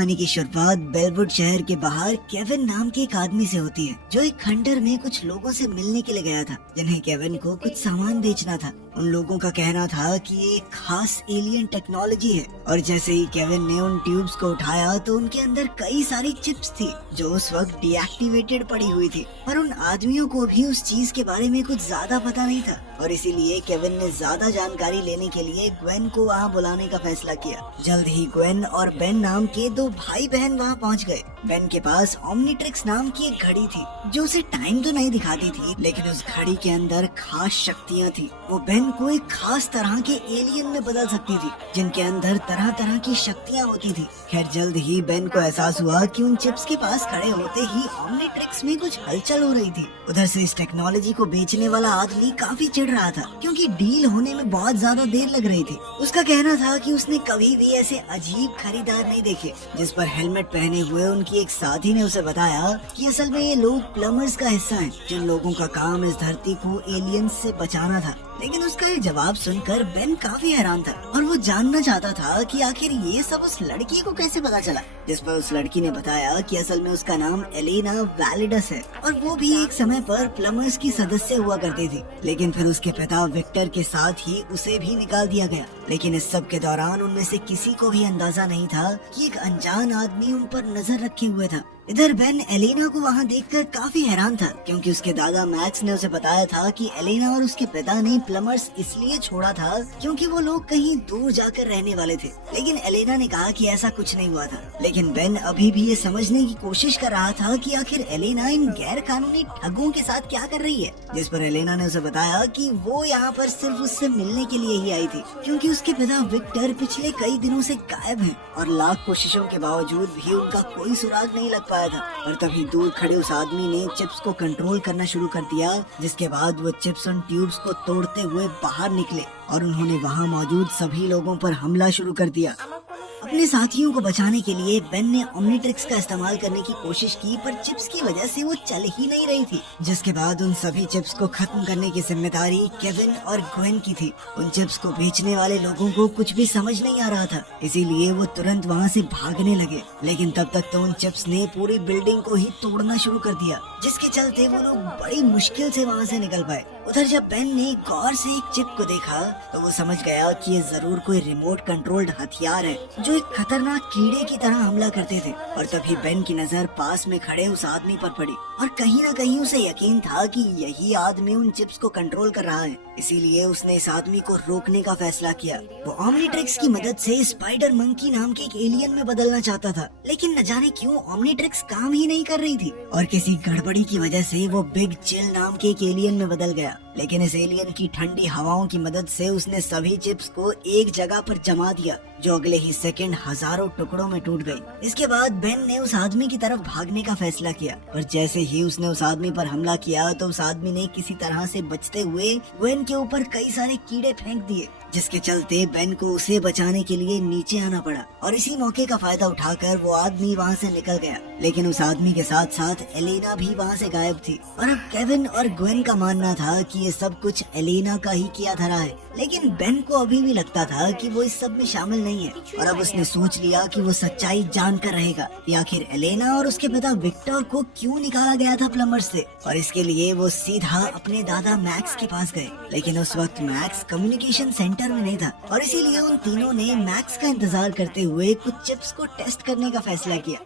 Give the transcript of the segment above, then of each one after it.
कहानी की शुरुआत बेलवुड शहर के बाहर केविन नाम के एक आदमी से होती है, जो एक खंडर में कुछ लोगों से मिलने के लिए गया था, जिन्हें केविन को कुछ सामान बेचना था। उन लोगों का कहना था कि ये एक खास एलियन टेक्नोलॉजी है, और जैसे ही केविन ने उन ट्यूब्स को उठाया तो उनके अंदर कई सारी चिप्स थी जो उस वक्त डीएक्टिवेटेड पड़ी हुई थी। पर उन आदमियों को भी उस चीज के बारे में कुछ ज्यादा पता नहीं था, और इसीलिए केविन ने ज्यादा जानकारी लेने के लिए ग्वेन को वहाँ बुलाने का फैसला किया। जल्द ही ग्वेन और बेन नाम के दो भाई बहन वहाँ पहुँच गए। बेन के पास ओमनीट्रिक्स नाम की एक घड़ी थी जो उसे टाइम तो नहीं दिखाती थी, लेकिन उस घड़ी के अंदर खास शक्तियाँ थी। वो बेन को एक खास तरह के एलियन में बदल सकती थी, जिनके अंदर तरह तरह की शक्तियाँ होती थी। खैर जल्द ही बेन को एहसास हुआ कि उन चिप्स के पास खड़े होते ही ओमनीट्रिक्स में कुछ हलचल हो रही थी। उधर से इस टेक्नोलॉजी को बेचने वाला आदमी काफी चिढ़ रहा था, क्योंकि डील होने में बहुत ज्यादा देर लग रही थी। उसका कहना था कि उसने कभी भी ऐसे अजीब खरीदार नहीं देखे। जिस पर हेलमेट पहने हुए उनकी एक साथी ने उसे बताया कि असल में ये लोग प्लम्बर्स का हिस्सा हैं, जिन लोगों का काम इस धरती को एलियंस से बचाना था। लेकिन उसका ये जवाब सुनकर बेन काफी हैरान था, और वो जानना चाहता था कि आखिर ये सब उस लड़की को कैसे पता चला। जिस पर उस लड़की ने बताया कि असल में उसका नाम एलेना वैलिडस है, और वो भी एक समय पर प्लम्बर्स की सदस्य हुआ करती थी। लेकिन फिर उसके पिता विक्टर के साथ ही उसे भी निकाल दिया गया। लेकिन इस सब के दौरान उनमें से किसी को भी अंदाजा नहीं था कि एक अनजान आदमी उन पर नजर रखे हुए था। इधर बेन एलेना को वहाँ देखकर काफी हैरान था, क्योंकि उसके दादा मैक्स ने उसे बताया था कि एलेना और उसके पिता ने प्लम्बर्स इसलिए छोड़ा था क्योंकि वो लोग कहीं दूर जाकर रहने वाले थे। लेकिन एलेना ने कहा कि ऐसा कुछ नहीं हुआ था। लेकिन बेन अभी भी ये समझने की कोशिश कर रहा था कि आखिर एलेना इन गैर कानूनी ठगों के साथ क्या कर रही है। जिस पर एलेना ने उसे बताया कि वो यहाँ पर सिर्फ उससे मिलने के लिए ही आई थी, क्योंकि उसके पिता विक्टर पिछले कई दिनों से गायब हैं, और लाख कोशिशों के बावजूद भी उनका कोई सुराग नहीं लग पाया था। और तभी दूर खड़े उस आदमी ने चिप्स को कंट्रोल करना शुरू कर दिया, जिसके बाद वो चिप्स उन ट्यूब्स को तोड़ते हुए बाहर निकले, और उन्होंने वहाँ मौजूद सभी लोगों पर हमला शुरू कर दिया। अपने साथियों को बचाने के लिए बेन ने ओमनीट्रिक्स का इस्तेमाल करने की कोशिश की, पर चिप्स की वजह से वो चल ही नहीं रही थी। जिसके बाद उन सभी चिप्स को खत्म करने की जिम्मेदारी केविन और ग्वेन की थी। उन चिप्स को बेचने वाले लोगों को कुछ भी समझ नहीं आ रहा था, इसीलिए वो तुरंत वहाँ से भागने लगे। लेकिन तब तक तो उन चिप्स ने पूरी बिल्डिंग को ही तोड़ना शुरू कर दिया, जिसके चलते वो लोग बड़ी मुश्किल से वहाँ से निकल पाए। उधर जब बेन ने गौर से एक चिप को देखा तो वो समझ गया कि ये जरूर कोई रिमोट कंट्रोल्ड हथियार है, जो एक खतरनाक कीड़े की तरह हमला करते थे। और तभी बेन की नजर पास में खड़े उस आदमी पर पड़ी, और कहीं न कहीं उसे यकीन था कि यही आदमी उन चिप्स को कंट्रोल कर रहा है। इसीलिए उसने इस आदमी को रोकने का फैसला किया। वो ओमनीट्रिक्स की मदद से स्पाइडर मंकी नाम के एक एलियन में बदलना चाहता था, लेकिन न जाने क्यों ओमनीट्रिक्स काम ही नहीं कर रही थी, और किसी गड़बड़ी की वजह से वो बिग चिल नाम के एक एलियन में बदल गया। लेकिन इस एलियन की ठंडी हवाओं की मदद से उसने सभी चिप्स को एक जगह पर जमा दिया, जो अगले ही सेकंड हजारों टुकड़ों में टूट गई। इसके बाद बेन ने उस आदमी की तरफ भागने का फैसला किया, पर जैसे ही उसने उस आदमी पर हमला किया तो उस आदमी ने किसी तरह से बचते हुए ग्वेन के ऊपर कई सारे कीड़े फेंक दिए, जिसके चलते बेन को उसे बचाने के लिए नीचे आना पड़ा। और इसी मौके का फायदा उठाकर वो आदमी वहाँ से निकल गया। लेकिन उस आदमी के साथ साथ एलेना भी वहाँ से गायब थी, और अब केविन और ग्वेन का मानना था कि ये सब कुछ एलेना का ही किया धरा है। लेकिन बेन को अभी भी लगता था कि वो इस सब में शामिल नहीं है, और अब उसने सोच लिया कि वो सच्चाई जानकर रहेगा कि आखिर एलेना और उसके पिता विक्टर को क्यों निकाला गया था प्लम्बर से। और इसके लिए वो सीधा अपने दादा मैक्स के पास गए। लेकिन उस वक्त मैक्स कम्युनिकेशन सेंटर में नहीं था, और इसीलिए उन तीनों ने मैक्स का इंतजार करते हुए कुछ चिप्स को टेस्ट करने का फैसला किया,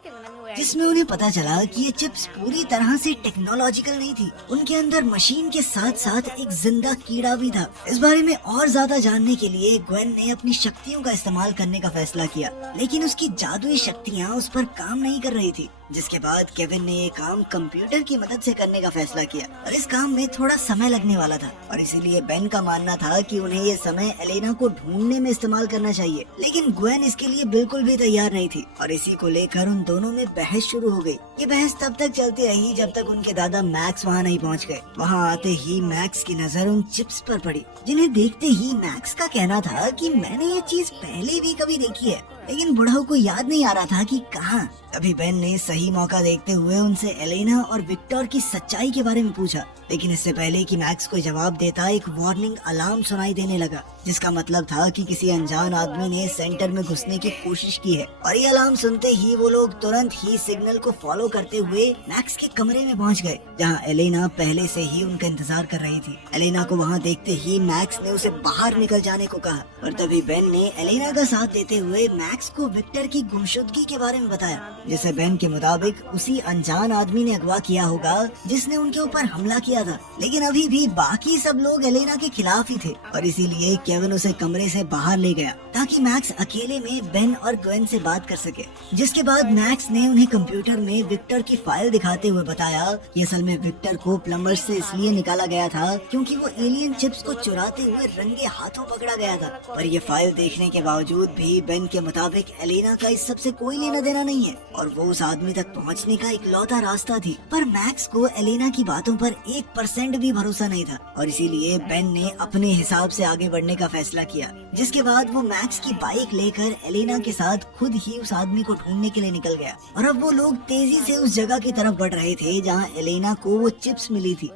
जिसमें उन्हें पता चला कि ये चिप्स पूरी तरह से टेक्नोलॉजिकल नहीं थी। उनके अंदर मशीन के साथ साथ एक जिंदा कीड़ा भी था। इस बारे में और ज्यादा जानने के लिए ग्वेन ने अपनी शक्तियों का इस्तेमाल करने का फैसला किया, लेकिन उसकी जादुई शक्तियाँ उस पर काम नहीं कर रही थी। जिसके बाद केविन ने ये काम कंप्यूटर की मदद से करने का फैसला किया, और इस काम में थोड़ा समय लगने वाला था, और इसीलिए बेन का मानना था कि उन्हें ये समय एलेना को ढूंढने में इस्तेमाल करना चाहिए। लेकिन ग्वेन इसके लिए बिल्कुल भी तैयार नहीं थी, और इसी को लेकर उन दोनों में बहस शुरू हो गई। ये बहस तब तक चलती रही जब तक उनके दादा मैक्स वहाँ नहीं पहुँच गए। वहाँ आते ही मैक्स की नजर उन चिप्स पर पड़ी, जिन्हें देखते ही मैक्स का कहना था कि मैंने ये चीज पहले भी कभी देखी है, लेकिन बुढ़ाऊ को याद नहीं आ रहा था कि कहाँ। तभी बेन ने सही मौका देखते हुए उनसे एलेना और विक्टर की सच्चाई के बारे में पूछा, लेकिन इससे पहले कि मैक्स कोई जवाब देता एक वार्निंग अलार्म सुनाई देने लगा, जिसका मतलब था कि किसी अनजान आदमी ने सेंटर में घुसने की कोशिश की है। और ये अलार्म सुनते ही वो लोग तुरंत ही सिग्नल को फॉलो करते हुए मैक्स के कमरे में पहुंच गए, जहां एलेना पहले से ही उनका इंतजार कर रही थी। एलेना को वहां देखते ही मैक्स ने उसे बाहर निकल जाने को कहा, और तभी बेन ने एलेना का साथ देते हुए मैक्स को विक्टर की गुमशुदगी के बारे में बताया, जिसे बेन के मुताबिक उसी अनजान आदमी ने अगवा किया होगा जिसने उनके ऊपर हमला किया था। लेकिन अभी भी बाकी सब लोग एलेना के खिलाफ ही थे, और इसीलिए केविन उसे कमरे से बाहर ले गया ताकि मैक्स अकेले में बेन और ग्वेन से बात कर सके। जिसके बाद मैक्स ने उन्हें कंप्यूटर में विक्टर की फाइल दिखाते हुए बताया कि असल में विक्टर को प्लम्बर से इसलिए निकाला गया था क्योंकि वो एलियन चिप्स को चुराते हुए रंगे हाथों पकड़ा गया था। पर ये फाइल देखने के बावजूद भी बेन के मुताबिक एलेना का इस सब से कोई लेना देना नहीं है, और वो उस आदमी तक पहुंचने का इकलौता रास्ता थी। पर मैक्स को एलेना की बातों पर 1% भी भरोसा नहीं था, और इसीलिए बेन ने अपने हिसाब से आगे बढ़ने का फैसला किया। जिसके बाद वो मैक्स की बाइक लेकर एलेना के साथ खुद ही उस आदमी को ढूंढने के लिए निकल गया, और अब वो लोग तेजी से उस जगह की तरफ बढ़ रहे थे जहाँ एलेना को वो चिप्स मिली थी।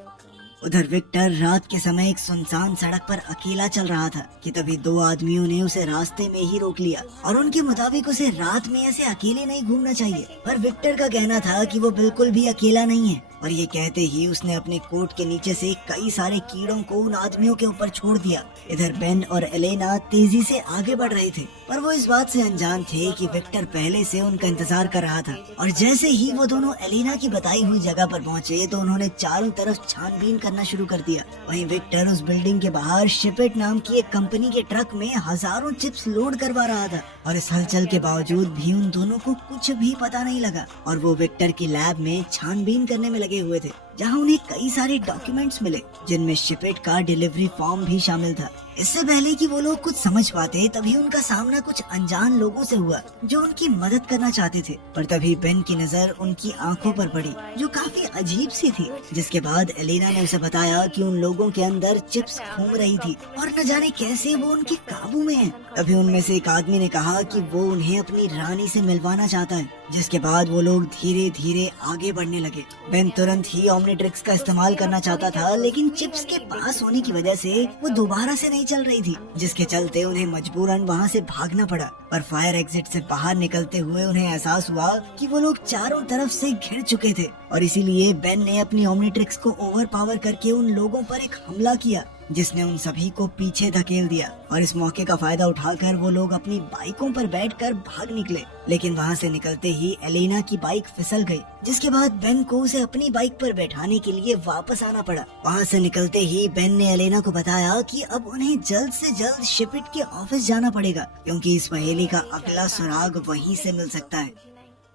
उधर विक्टर रात के समय एक सुनसान सड़क पर अकेला चल रहा था कि तभी दो आदमियों ने उसे रास्ते में ही रोक लिया, और उनके मुताबिक उसे रात में ऐसे अकेले नहीं घूमना चाहिए। पर विक्टर का कहना था कि वो बिल्कुल भी अकेला नहीं है, और ये कहते ही उसने अपने कोट के नीचे से कई सारे कीड़ों को उन आदमियों के ऊपर छोड़ दिया। इधर बेन और एलेना तेजी से आगे बढ़ रहे थे, पर वो इस बात से अनजान थे कि विक्टर पहले से उनका इंतजार कर रहा था। और जैसे ही वो दोनों एलेना की बताई हुई जगह पर पहुंचे तो उन्होंने चारों तरफ छानबीन करना शुरू कर दिया। वहीं विक्टर उस बिल्डिंग के बाहर शिपेट नाम की एक कंपनी के ट्रक में हजारों चिप्स लोड करवा रहा था, और इस हलचल के बावजूद भी उन दोनों को कुछ भी पता नहीं लगा, और वो विक्टर की लैब में छानबीन करने में लगे हुए थे, जहां उन्हें कई सारे डॉक्यूमेंट्स मिले जिनमें शिपेट का डिलीवरी फॉर्म भी शामिल था। इससे पहले कि वो लोग कुछ समझ पाते तभी उनका सामना कुछ अनजान लोगों से हुआ जो उनकी मदद करना चाहते थे। पर तभी बेन की नजर उनकी आंखों पर पड़ी जो काफी अजीब सी थी। जिसके बाद एलेना ने उसे बताया कि उन लोगों के अंदर चिप्स घूम रही थी और न जाने कैसे वो उनके काबू में है। तभी उनमें से एक आदमी ने कहा कि वो उन्हें अपनी रानी से मिलवाना चाहता है। जिसके बाद वो लोग धीरे धीरे आगे बढ़ने लगे। बेन तुरंत ही ओमनीट्रिक्स का इस्तेमाल करना चाहता था, लेकिन चिप्स के पास होने की वजह से वो दोबारा से नहीं चल रही थी, जिसके चलते उन्हें मजबूरन वहाँ से भागना पड़ा। पर फायर एग्जिट से बाहर निकलते हुए उन्हें एहसास हुआ कि वो लोग चारों तरफ से घिर चुके थे, और इसीलिए बेन ने अपनी ओमनीट्रिक्स को ओवर पावर करके उन लोगों पर एक हमला किया जिसने उन सभी को पीछे धकेल दिया। और इस मौके का फायदा उठाकर वो लोग अपनी बाइकों पर बैठकर भाग निकले, लेकिन वहाँ से निकलते ही एलेना की बाइक फिसल गई। जिसके बाद बेन को उसे अपनी बाइक पर बैठाने के लिए वापस आना पड़ा। वहाँ से निकलते ही बेन ने एलेना को बताया कि अब उन्हें जल्द से जल्द शिपिट के ऑफिस जाना पड़ेगा, क्योंकि इस पहेली का अगला सुराग वहीं से मिल सकता है।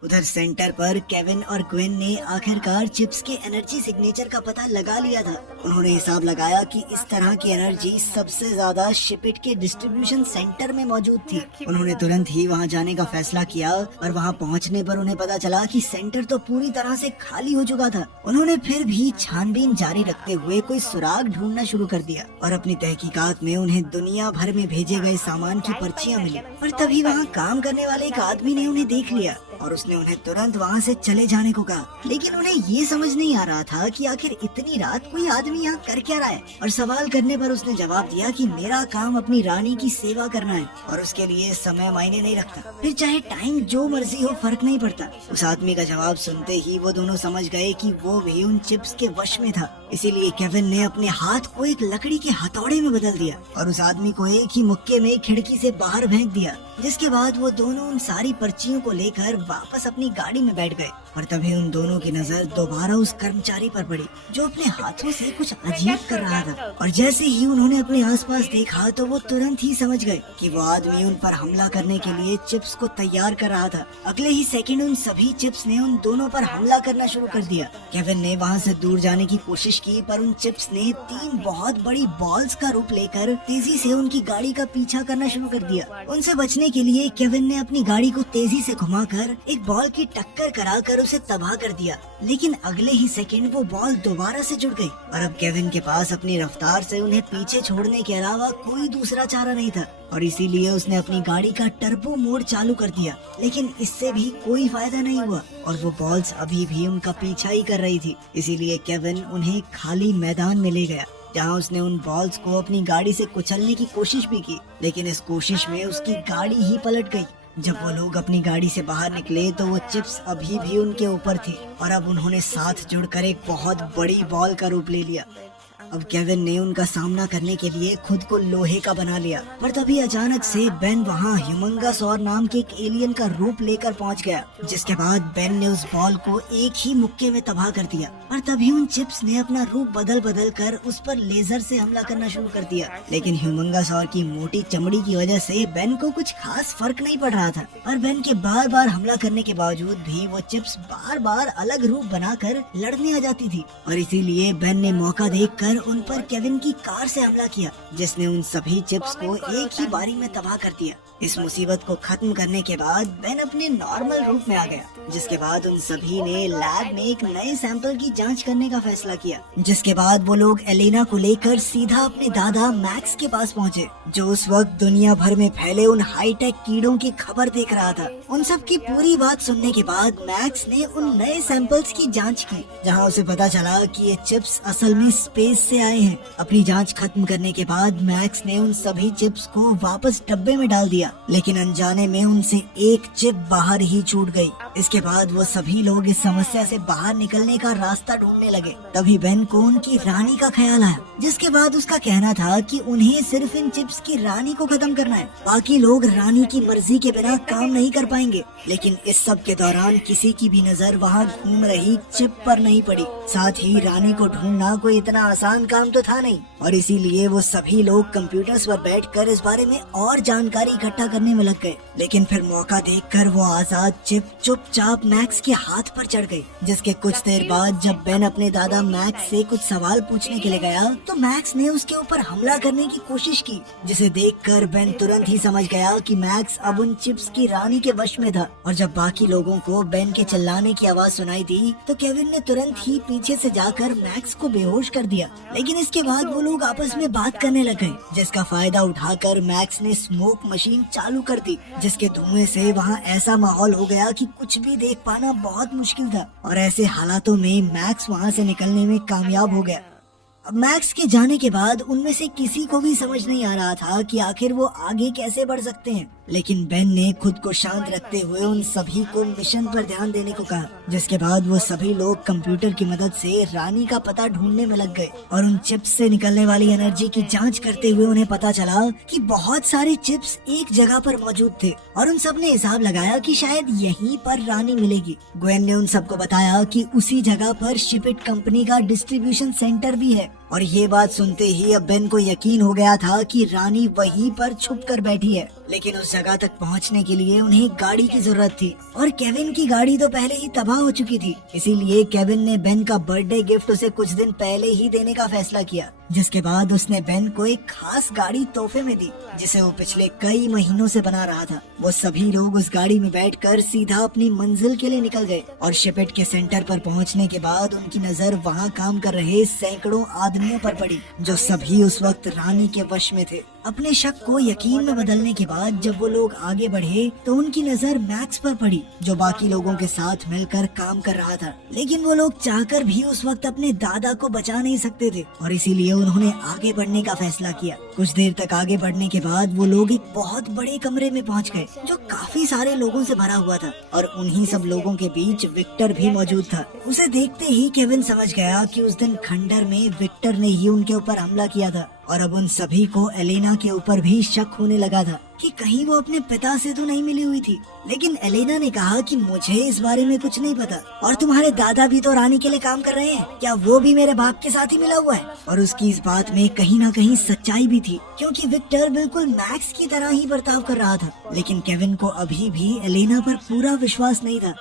उधर सेंटर पर केविन और ग्वेन ने आखिरकार चिप्स के एनर्जी सिग्नेचर का पता लगा लिया था। उन्होंने हिसाब लगाया कि इस तरह की एनर्जी सबसे ज्यादा शिपिट के डिस्ट्रीब्यूशन सेंटर में मौजूद थी। उन्होंने तुरंत ही वहां जाने का फैसला किया, और वहां पहुंचने पर उन्हें पता चला कि सेंटर तो पूरी तरह से खाली हो चुका था। उन्होंने फिर भी छानबीन जारी रखते हुए कोई सुराग ढूंढना शुरू कर दिया, और अपनी तहकीकात में उन्हें दुनिया भर में भेजे गए सामान की पर्चियां मिली। पर तभी वहाँ काम करने वाले एक आदमी ने उन्हें देख लिया, और उसने उन्हें तुरंत वहाँ से चले जाने को कहा। लेकिन उन्हें ये समझ नहीं आ रहा था कि आखिर इतनी रात कोई आदमी यहाँ कर क्या रहा है। और सवाल करने पर उसने जवाब दिया कि मेरा काम अपनी रानी की सेवा करना है, और उसके लिए समय मायने नहीं रखता, फिर चाहे टाइम जो मर्जी हो फर्क नहीं पड़ता। उस आदमी का जवाब सुनते ही वो दोनों समझ गए कि वो भी उन चिप्स के वश में था। इसीलिए केविन ने अपने हाथ को एक लकड़ी के हथौड़े में बदल दिया, और उस आदमी को एक ही मुक्के में खिड़की से बाहर फेंक दिया। जिसके बाद वो दोनों उन सारी पर्चियों को लेकर वापस अपनी गाड़ी में बैठ गए। और तभी उन दोनों की नजर दोबारा उस कर्मचारी पर पड़ी जो अपने हाथों से कुछ अजीब कर रहा था। और जैसे ही उन्होंने अपने आसपास देखा तो वो तुरंत ही समझ गए कि वो आदमी उन पर हमला करने के लिए चिप्स को तैयार कर रहा था। अगले ही सेकंड उन सभी चिप्स ने उन दोनों पर हमला करना शुरू कर दिया। केविन ने वहाँ से दूर जाने की कोशिश की, पर उन चिप्स ने 3 बहुत बड़ी बॉल्स का रूप लेकर तेजी से उनकी गाड़ी का पीछा करना शुरू कर दिया। उनसे बचने के लिए केविन ने अपनी गाड़ी को तेजी से घुमाकर एक एक बॉल की टक्कर कराकर उसे तबाह कर दिया, लेकिन अगले ही सेकंड वो बॉल दोबारा से जुड़ गई और अब केविन के पास अपनी रफ्तार से उन्हें पीछे छोड़ने के अलावा कोई दूसरा चारा नहीं था और इसीलिए उसने अपनी गाड़ी का टर्बो मोड चालू कर दिया। लेकिन इससे भी कोई फायदा नहीं हुआ और वो बॉल्स अभी भी उनका पीछा ही कर रही थी। इसीलिए केविन उन्हें खाली मैदान में ले गया, जहाँ उसने उन बॉल्स को अपनी गाड़ी से कुचलने की कोशिश भी की, लेकिन इस कोशिश में उसकी गाड़ी ही पलट गई। जब वो लोग अपनी गाड़ी से बाहर निकले तो वो चिप्स अभी भी उनके ऊपर थी और अब उन्होंने साथ जुड़कर एक बहुत बड़ी बॉल का रूप ले लिया। अब केविन ने उनका सामना करने के लिए खुद को लोहे का बना लिया, पर तभी अचानक से बेन वहाँ ह्यूमंगासौर नाम के एक एलियन का रूप लेकर पहुँच गया, जिसके बाद बेन ने उस बॉल को एक ही मुक्के में तबाह कर दिया। और तभी उन चिप्स ने अपना रूप बदल बदल कर उस पर लेजर से हमला करना शुरू कर दिया, लेकिन ह्यूमंगासौर की मोटी चमड़ी की वजह से बेन को कुछ खास फर्क नहीं पड़ रहा था और बेन के बार बार हमला करने के बावजूद भी वो चिप्स बार बार अलग रूप बनाकर लड़ने आ जाती थी और इसीलिए बेन ने मौका देखकर उन पर केविन की कार से हमला किया, जिसने उन सभी चिप्स को एक ही बारी में तबाह कर दिया। इस मुसीबत को खत्म करने के बाद बेन अपने नॉर्मल रूप में आ गया, जिसके बाद उन सभी ने लैब में एक नए सैंपल की जांच करने का फैसला किया। जिसके बाद वो लोग एलेना को लेकर सीधा अपने दादा मैक्स के पास पहुँचे, जो उस वक्त दुनिया भर में फैले उन हाईटेक कीड़ों की खबर देख रहा था। उन सब की पूरी बात सुनने के बाद मैक्स ने उन नए सैंपल्स की जांच की, जहां उसे पता चला कि ये चिप्स असल में स्पेस से आए हैं। अपनी जांच खत्म करने के बाद मैक्स ने उन सभी चिप्स को वापस डब्बे में डाल दिया, लेकिन अनजाने में उनसे एक चिप बाहर ही छूट गई। इसके बाद वो सभी लोग इस समस्या से बाहर निकलने का रास्ता ढूंढने लगे। तभी बेन को उनकी रानी का ख्याल आया, जिसके बाद उसका कहना था कि उन्हें सिर्फ इन चिप्स की रानी को खत्म करना है, बाकी लोग रानी की मर्जी के बिना काम नहीं कर पाएंगे। लेकिन इस सब के दौरान किसी की भी नजर वहाँ घूम रही चिप पर नहीं पड़ी। साथ ही रानी को ढूंढना कोई इतना आसान काम तो था नहीं और इसीलिए वो सभी लोग कंप्यूटर्स पर बैठकर इस बारे में और जानकारी इकट्ठा करने में लग गए। लेकिन फिर मौका देखकर वो आजाद चिप चुपचाप मैक्स के हाथ पर चढ़ गई, जिसके कुछ देर बाद जब बेन अपने दादा मैक्स से कुछ सवाल पूछने के लिए गया तो मैक्स ने उसके ऊपर हमला करने की कोशिश की, जिसे देखकर बेन तुरंत ही समझ गया कि मैक्स अब उन चिप्स की रानी के वश में था। और जब बाकी लोगों को बेन के चिल्लाने की आवाज सुनाई दी तो केविन ने तुरंत ही पीछे से जाकर मैक्स को बेहोश कर दिया। लेकिन इसके बाद वो लोग आपस में बात करने लग गए, जिसका फायदा उठाकर मैक्स ने स्मोक मशीन चालू कर दी, जिसके धुएं से वहाँ ऐसा माहौल हो गया कि कुछ भी देख पाना बहुत मुश्किल था। और ऐसे हालातों में मैक्स वहाँ से निकलने में कामयाब हो गया। अब मैक्स के जाने के बाद उनमें से किसी को भी समझ नहीं आ रहा था कि आखिर वो आगे कैसे बढ़ सकते हैं। लेकिन बेन ने खुद को शांत रखते हुए उन सभी को मिशन पर ध्यान देने को कहा, जिसके बाद वो सभी लोग कंप्यूटर की मदद से रानी का पता ढूंढने में लग गए। और उन चिप्स से निकलने वाली एनर्जी की जांच करते हुए उन्हें पता चला कि बहुत सारे चिप्स एक जगह पर मौजूद थे और उन सब ने हिसाब लगाया कि शायद यहीं पर रानी मिलेगी। ग्वेन ने उन सबको बताया कि उसी जगह पर शिपिट कंपनी का डिस्ट्रीब्यूशन सेंटर भी है और ये बात सुनते ही अब बेन को यकीन हो गया था कि रानी वहीं पर छुप कर बैठी है। लेकिन उस जगह तक पहुंचने के लिए उन्हें गाड़ी की जरूरत थी और केविन की गाड़ी तो पहले ही तबाह हो चुकी थी। इसीलिए केविन ने बेन का बर्थडे गिफ्ट उसे कुछ दिन पहले ही देने का फैसला किया, जिसके बाद उसने बेन को एक खास गाड़ी तोहफे में दी, जिसे वो पिछले कई महीनों से बना रहा था। वो सभी लोग उस गाड़ी में बैठकर सीधा अपनी मंजिल के लिए निकल गए और शिपिट के सेंटर पर पहुंचने के बाद उनकी नजर वहां काम कर रहे सैकड़ों आदमियों पर पड़ी, जो सभी उस वक्त रानी के वश में थे। अपने शक को यकीन में बदलने के बाद जब वो लोग आगे बढ़े तो उनकी नजर मैक्स पर पड़ी, जो बाकी लोगों के साथ मिलकर काम कर रहा था। लेकिन वो लोग चाहकर भी उस वक्त अपने दादा को बचा नहीं सकते थे और इसीलिए उन्होंने आगे बढ़ने का फैसला किया। कुछ देर तक आगे बढ़ने के बाद वो लोग एक बहुत बड़े कमरे में पहुंच गए, जो काफी सारे लोगों से भरा हुआ था और उन्हीं सब लोगों के बीच विक्टर भी मौजूद था। उसे देखते ही केविन समझ गया कि उस दिन खंडर में विक्टर ने ही उनके ऊपर हमला किया था और अब उन सभी को एलेना के ऊपर भी शक होने लगा था कि कहीं वो अपने पिता से तो नहीं मिली हुई थी। लेकिन एलेना ने कहा कि मुझे इस बारे में कुछ नहीं पता और तुम्हारे दादा भी तो रानी के लिए काम कर रहे हैं, क्या वो भी मेरे बाप के साथ ही मिला हुआ है? और उसकी इस बात में कहीं ना कहीं सच्चाई भी थी, क्योंकि विक्टर बिल्कुल मैक्स की तरह ही बर्ताव कर रहा था। लेकिन केविन को अभी भी एलेना पर पूरा विश्वास नहीं था।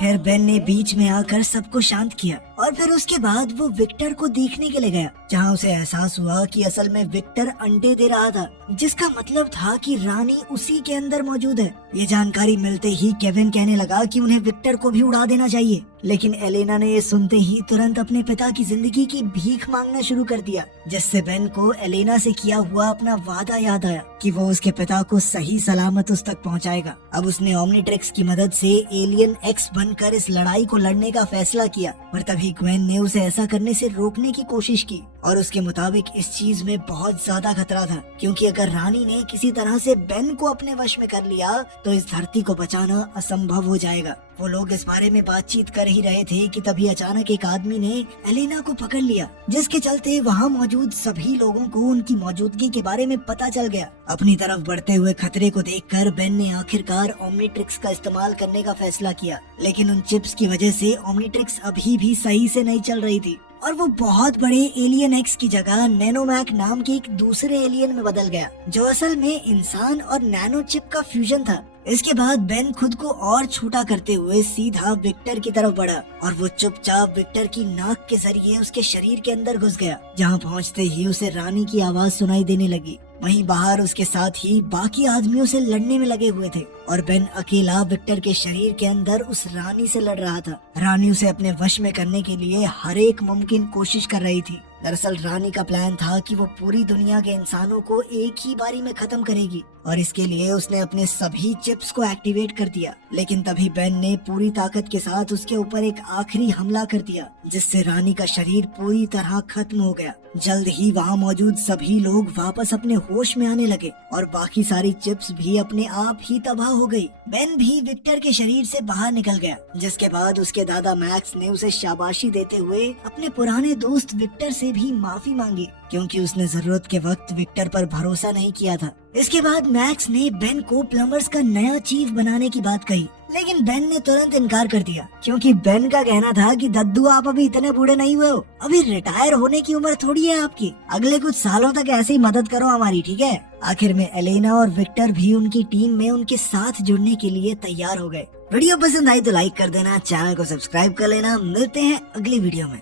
खैर बेन ने बीच में आकर सबको शांत किया और फिर उसके बाद वो विक्टर को देखने के लिए गया, जहाँ उसे एहसास हुआ कि असल में विक्टर अंडे दे रहा था, जिसका मतलब था कि रानी उसी के अंदर मौजूद है। ये जानकारी जानकारी मिलते ही केविन कहने लगा कि उन्हें विक्टर को भी उड़ा देना चाहिए, लेकिन एलेना ने ये सुनते ही तुरंत अपने पिता की जिंदगी की भीख मांगना शुरू कर दिया, जिससे बेन को एलेना से किया हुआ अपना वादा याद आया कि वो उसके पिता को सही सलामत उस तक पहुंचाएगा। अब उसने ओमनीट्रिक्स की मदद से एलियन एक्स बनकर इस लड़ाई को लड़ने का फैसला किया, पर तभी ग्वेन ने उसे ऐसा करने से रोकने की कोशिश की और उसके मुताबिक इस चीज में बहुत ज्यादा खतरा था, क्योंकि अगर रानी ने किसी तरह से बेन को अपने वश में कर लिया तो इस धरती को बचाना असंभव हो जाएगा। वो लोग इस बारे में बातचीत कर ही रहे थे कि तभी अचानक एक आदमी ने एलेना को पकड़ लिया, जिसके चलते वहाँ मौजूद सभी लोगों को उनकी मौजूदगी के बारे में पता चल गया। अपनी तरफ बढ़ते हुए खतरे को देखकर बेन ने आखिरकार ओमनीट्रिक्स का इस्तेमाल करने का फैसला किया, लेकिन उन चिप्स की वजह से ओमनीट्रिक्स अभी भी सही से नहीं चल रही थी और वो बहुत बड़े एलियन एक्स की जगह नैनोमैक नाम के एक दूसरे एलियन में बदल गया, जो असल में इंसान और नैनो चिप का फ्यूजन था। इसके बाद बेन खुद को और छोटा करते हुए सीधा विक्टर की तरफ बढ़ा और वो चुपचाप विक्टर की नाक के जरिए उसके शरीर के अंदर घुस गया। जहाँ पहुँचते ही उसे रानी की आवाज सुनाई देने लगी। वहीं बाहर उसके साथ ही बाकी आदमियों से लड़ने में लगे हुए थे और बेन अकेला विक्टर के शरीर के अंदर उस रानी से लड़ रहा था। रानी उसे अपने वश में करने के लिए हर एक मुमकिन कोशिश कर रही थी। दरअसल रानी का प्लान था कि वो पूरी दुनिया के इंसानों को एक ही बारी में खत्म करेगी और इसके लिए उसने अपने सभी चिप्स को एक्टिवेट कर दिया, लेकिन तभी बेन ने पूरी ताकत के साथ उसके ऊपर एक आखिरी हमला कर दिया, जिससे रानी का शरीर पूरी तरह खत्म हो गया। जल्द ही वहाँ मौजूद सभी लोग वापस अपने होश में आने लगे और बाकी सारी चिप्स भी अपने आप ही तबाह हो गई। बेन भी विक्टर के शरीर से बाहर निकल गया, जिसके बाद उसके दादा मैक्स ने उसे शाबाशी देते हुए अपने पुराने दोस्त विक्टर से भी माफी मांगी, क्योंकि उसने जरूरत के वक्त विक्टर पर भरोसा नहीं किया था। इसके बाद मैक्स ने बेन को प्लम्बर्स का नया चीफ बनाने की बात कही, लेकिन बेन ने तुरंत इनकार कर दिया, क्योंकि बेन का कहना था कि दद्दू आप अभी इतने बूढ़े नहीं हुए हो, अभी रिटायर होने की उम्र थोड़ी है आपकी, अगले कुछ सालों तक ऐसे ही मदद करो हमारी, ठीक है। आखिर में एलेना और विक्टर भी उनकी टीम में उनके साथ जुड़ने के लिए तैयार हो गए। वीडियो पसंद आई तो लाइक कर देना, चैनल को सब्सक्राइब कर लेना। मिलते हैं अगली वीडियो में।